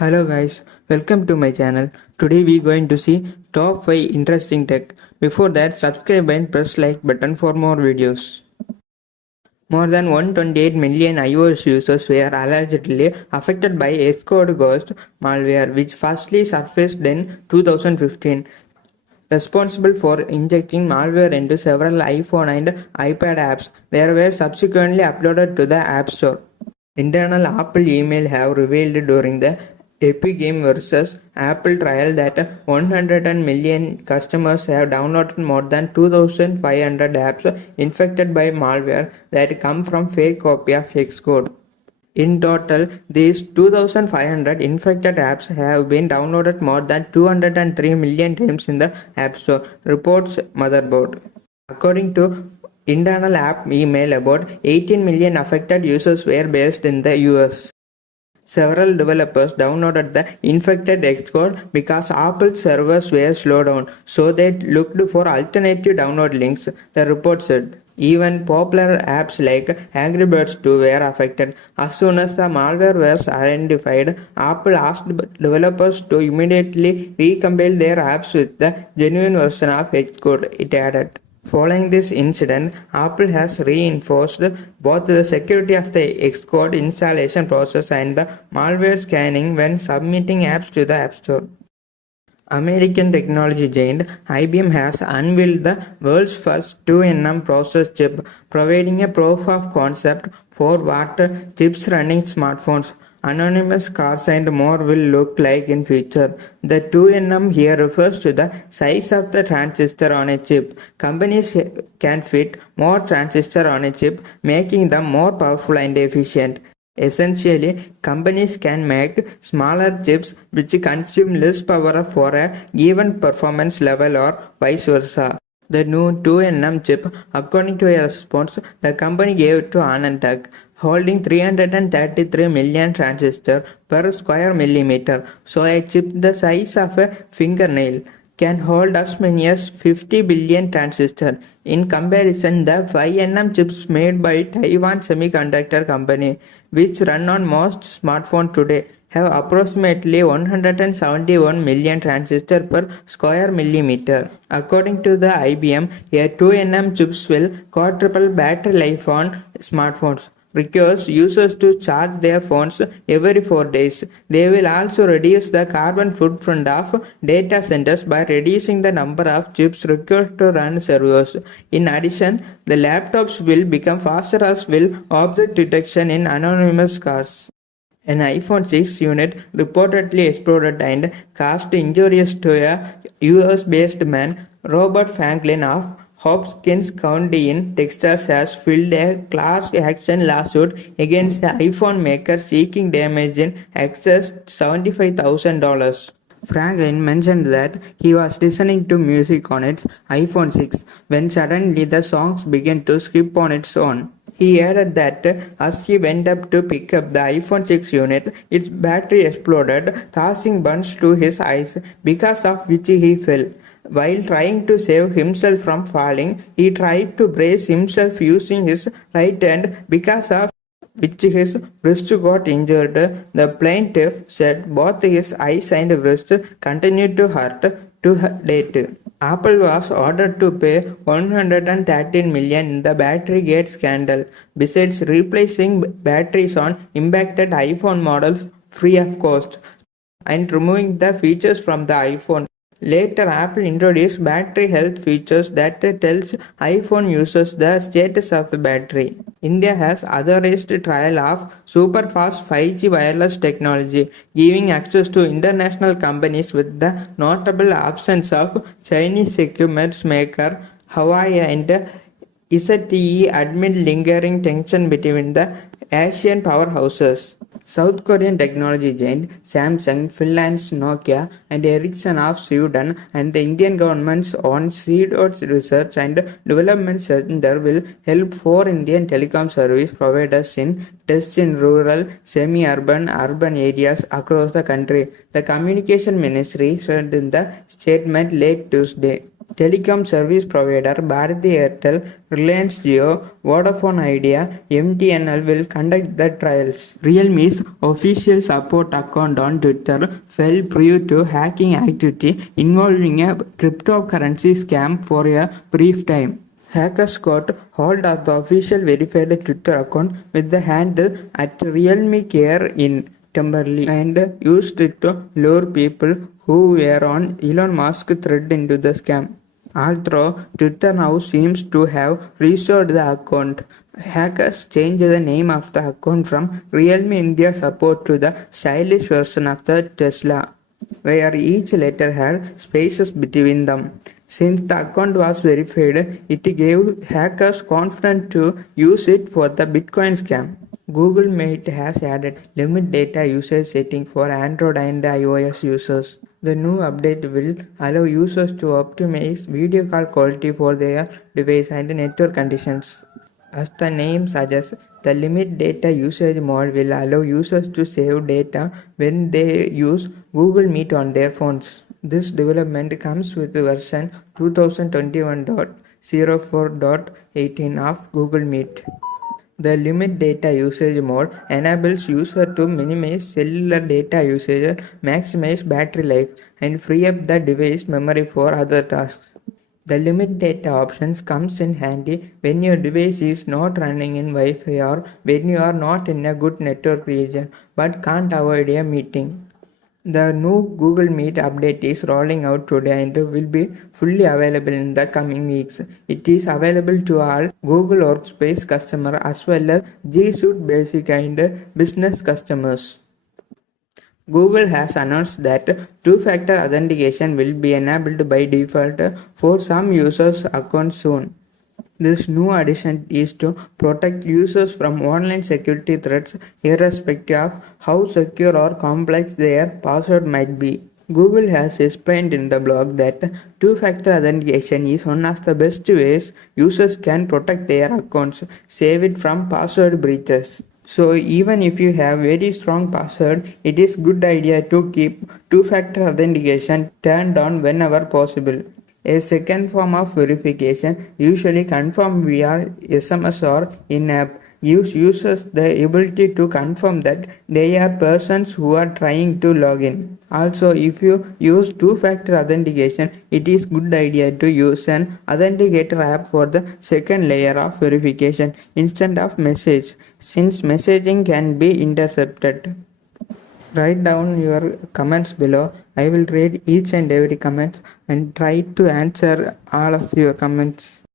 Hello guys, welcome to my channel. Today we going to see top 5 interesting tech. Before that, subscribe and press like button for more videos. More than 128 million iOS users were allegedly affected by Xcodeghost Malware, which firstly surfaced in 2015. Responsible for injecting malware into several iPhone and iPad apps. They were subsequently uploaded to the App Store. Internal Apple email have revealed during the Epic Game vs. Apple trial that 100 million customers have downloaded more than 2,500 apps infected by malware that come from fake copy of Xcode. In total, these 2,500 infected apps have been downloaded more than 203 million times in the App Store, reports Motherboard. According to internal app email, about 18 million affected users were based in the US. Several developers downloaded the infected Xcode because Apple's servers were slowed down, so they looked for alternative download links, the report said. Even popular apps like Angry Birds 2 were affected. As soon as the malware was identified, Apple asked developers to immediately recompile their apps with the genuine version of Xcode, it added. Following this incident, Apple has reinforced both the security of the Xcode installation process and the malware scanning when submitting apps to the App Store. American technology giant IBM has unveiled the world's first 2nm process chip, providing a proof of concept for what chips running smartphones, anonymous cars and more will look like in future. The 2nm here refers to the size of the transistor on a chip. Companies can fit more transistor on a chip, making them more powerful and efficient. Essentially, companies can make smaller chips which consume less power for a given performance level or vice versa. The new 2nm chip, according to a response the company gave to Anantech, holding 333 million transistors per square millimeter, so a chip the size of a fingernail can hold as many as 50 billion transistors. In comparison, the 5nm chips made by Taiwan Semiconductor Company, which run on most smartphones today, have approximately 171 million transistors per square millimeter. According to the IBM, a 2nm chips will quadruple battery life on smartphones, requires users to charge their phones every 4 days. They will also reduce the carbon footprint of data centers by reducing the number of chips required to run servers. In addition, the laptops will become faster as will object detection in anonymous cars. An iPhone 6 unit reportedly exploded and caused injuries to a US-based man, Robert Franklin of Hopkins County in Texas has filed a class action lawsuit against the iPhone maker seeking damage in excess $75,000. Franklin mentioned that he was listening to music on its iPhone 6 when suddenly the songs began to skip on its own. He added that as he went up to pick up the iPhone 6 unit, its battery exploded, causing burns to his eyes, because of which he fell. While trying to save himself from falling, he tried to brace himself using his right hand, because of which his wrist got injured. The plaintiff said both his eyes and wrist continued to hurt to date. Apple was ordered to pay $113 million in the Batterygate scandal, besides replacing batteries on impacted iPhone models free of cost and removing the features from the iPhone. Later, Apple introduced battery health features that tells iPhone users the status of the battery. India has authorized trial of super-fast 5G wireless technology, giving access to international companies with the notable absence of Chinese equipment maker Huawei and ZTE amid lingering tension between the Asian powerhouses. South Korean technology giant Samsung, Finland's Nokia, and Ericsson of Sweden and the Indian government's own Xcode Research and Development Center will help 4 Indian telecom service providers in tests in rural, semi-urban, urban areas across the country, the Communication Ministry said in the statement late Tuesday. Telecom service provider Bharati Airtel, Reliance Jio, Vodafone Idea, MTNL will conduct the trials. Realme's official support account on Twitter fell prey to hacking activity involving a cryptocurrency scam for a brief time. Hackers got hold of the official verified Twitter account with the handle at Realme Care in Temperley and used it to lure people who were on Elon Musk's thread into the scam. Although Twitter now seems to have restored the account, hackers changed the name of the account from Realme India support to the stylish version of the Tesla, where each letter had spaces between them. Since the account was verified, it gave hackers confidence to use it for the Bitcoin scam. Google Meet has added limit data usage setting for Android and iOS users. The new update will allow users to optimize video call quality for their device and network conditions. As the name suggests, the limit data usage mode will allow users to save data when they use Google Meet on their phones. This development comes with version 2021.04.18 of Google Meet. The limit data usage mode enables users to minimize cellular data usage, maximize battery life, and free up the device memory for other tasks. The limit data options comes in handy when your device is not running in Wi-Fi or when you are not in a good network region but can't avoid a meeting. The new Google Meet update is rolling out today and will be fully available in the coming weeks. It is available to all Google Workspace customers as well as G Suite Basic and Business customers. Google has announced that two-factor authentication will be enabled by default for some users' accounts soon. This new addition is to protect users from online security threats irrespective of how secure or complex their password might be. Google has explained in the blog that two-factor authentication is one of the best ways users can protect their accounts, save it from password breaches. So even if you have very strong password, it is good idea to keep two-factor authentication turned on whenever possible. A second form of verification, usually confirmed via SMS or in-app, gives users the ability to confirm that they are persons who are trying to log in. Also, if you use two-factor authentication, it is good idea to use an authenticator app for the second layer of verification instead of message, since messaging can be intercepted. Write down your comments below. I will read each and every comment and try to answer all of your comments.